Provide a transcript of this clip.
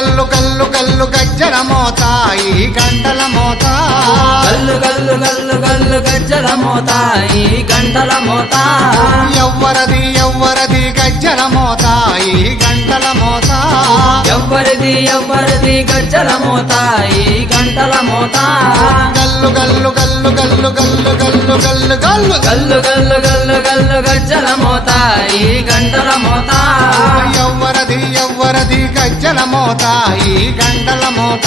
గల్లు గల్లు గల్లు గజ్జల మోత ఈ గంటల మోత గల్లు గల్లు గల్లు గల్లు గజ్జల మోత ఈ గంటల మోత ఎవ్వరది ఎవ్వరది గజ్జల మోత ఈ గంటల మోత ఎవ్వరిది ఎవ్వరిది గజ్జల మోత ఈ గంటల మోత గల్లు గల్లు గల్లు గల్లు గల్లు గల్లు గల్లు గల్లు గల్లు గల్లు గల్లు గల్లు గజ్జల మోత ఈ గంటల మోత ఎవ్వరది ఎవ్వరది గజ్జల మోత ఈ గంటల మోత